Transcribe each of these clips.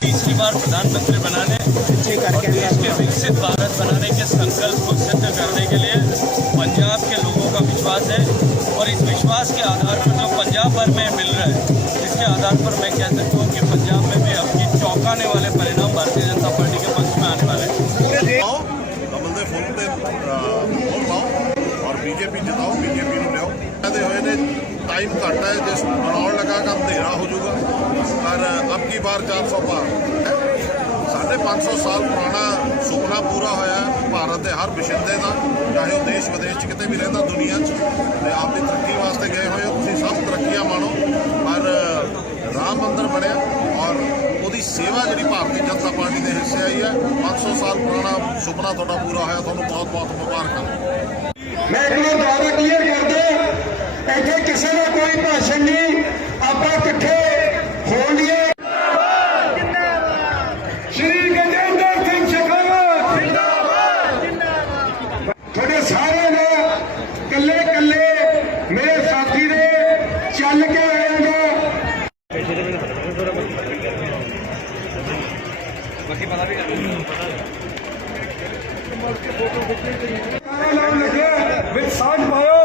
तीसरी बार प्रधानमंत्री बनाने और देश के विकसित भारत बनाने के संकल्प को सिद्ध करने के लिए पंजाब के लोगों का विश्वास है और इस विश्वास के आधार पर जो पंजाब भर में मिल रहा है इसके आधार पर मैं कह सकता हूँ कि पंजाब में भी अब की चौंकाने वाले परिणाम भारतीय जनता पार्टी के पक्ष में आने वाले हैं ਪਾਓ ਕਮਲ ਦੇ ਫੁੱਲ ਤੇ ਵੋਟ ਪਾਓ ਔਰ ਬੀਜੇਪੀ ਜਿਤਾਓ ਬੀਜੇਪੀ ਨੂੰ ਲਿਆਓ ਕਹਿੰਦੇ ਹੋਏ ਨੇ ਟਾਈਮ ਘੱਟ ਹੈ ਜਿਸ ਬਣਾਉਣ ਲੱਗਾ 21 ਬਾਰ 400 ਪਾਰ ਸਾਡੇ 500 ਸਾਲ ਪੁਰਾਣਾ ਸੁਪਨਾ ਪੂਰਾ ਹੋਇਆ ਭਾਰਤ ਦੇ ਹਰ ਬਸ਼ਿੰਦੇ ਦਾ, ਚਾਹੇ ਉਹ ਦੇਸ਼ ਵਿਦੇਸ਼ 'ਚ ਕਿਤੇ ਵੀ ਰਹਿੰਦਾ, ਦੁਨੀਆ 'ਚ। ਤੇ ਆਪ ਦੀ ਤਰੱਕੀ ਵਾਸਤੇ ਗਏ ਹੋਏ ਤੁਸੀਂ ਸਭ ਤਰੱਕੀਆਂ ਮਾਣੋ। ਪਰ, ਰਾਮ ਮੰਦਰ ਬਣਿਆ ਔਰ ਉਹਦੀ ਸੇਵਾ ਜਿਹੜੀ ਭਾਰਤੀ ਜਨਤਾ ਪਾਰਟੀ ਦੇ ਹਿੱਸੇ ਆਈ ਹੈ 500 ਸਾਲ ਪੁਰਾਣਾ ਸੁਪਨਾ ਤੁਹਾਡਾ ਪੂਰਾ ਹੋਇਆ, ਤੁਹਾਨੂੰ ਬਹੁਤ ਬਹੁਤ ਮੁਬਾਰਕਾਂ। ਮੈਂ ਇੱਕ ਵਾਰ ਦਾਅਵਾ ਕਲੀਅਰ ਇੱਥੇ ਕਿਸੇ ਦਾ ਕੋਈ ਭਾਸ਼ਣ ਨਹੀਂ बाकी पता भी कर विद साठ भाइयों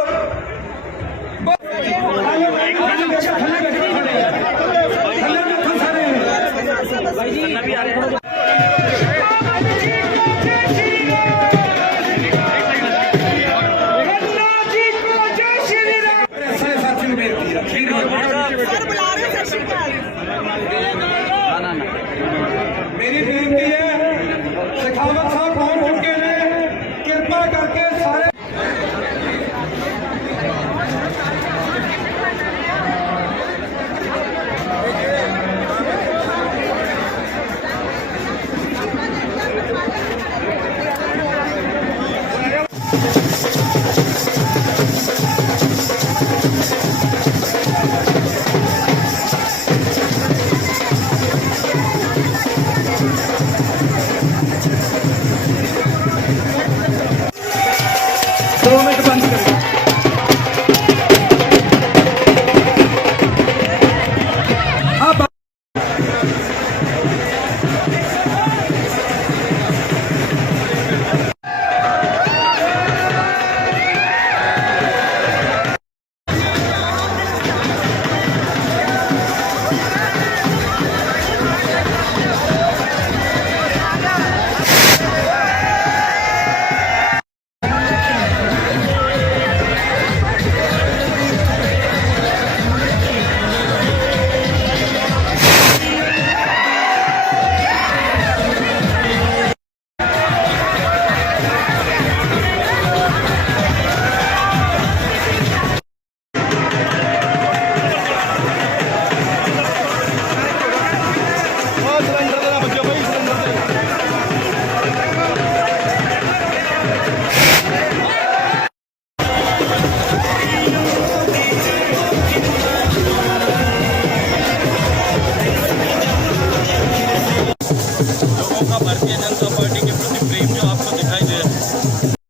सर बुला रहे हैं सर श्रीकाल मेरी बेनती है लोगों का भारतीय जनता पार्टी